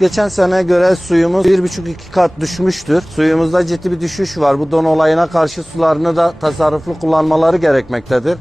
Geçen seneye göre suyumuz 1,5-2 kat düşmüştür. Suyumuzda ciddi bir düşüş var. Bu don olayına karşı sularını da tasarruflu kullanmaları gerekmektedir.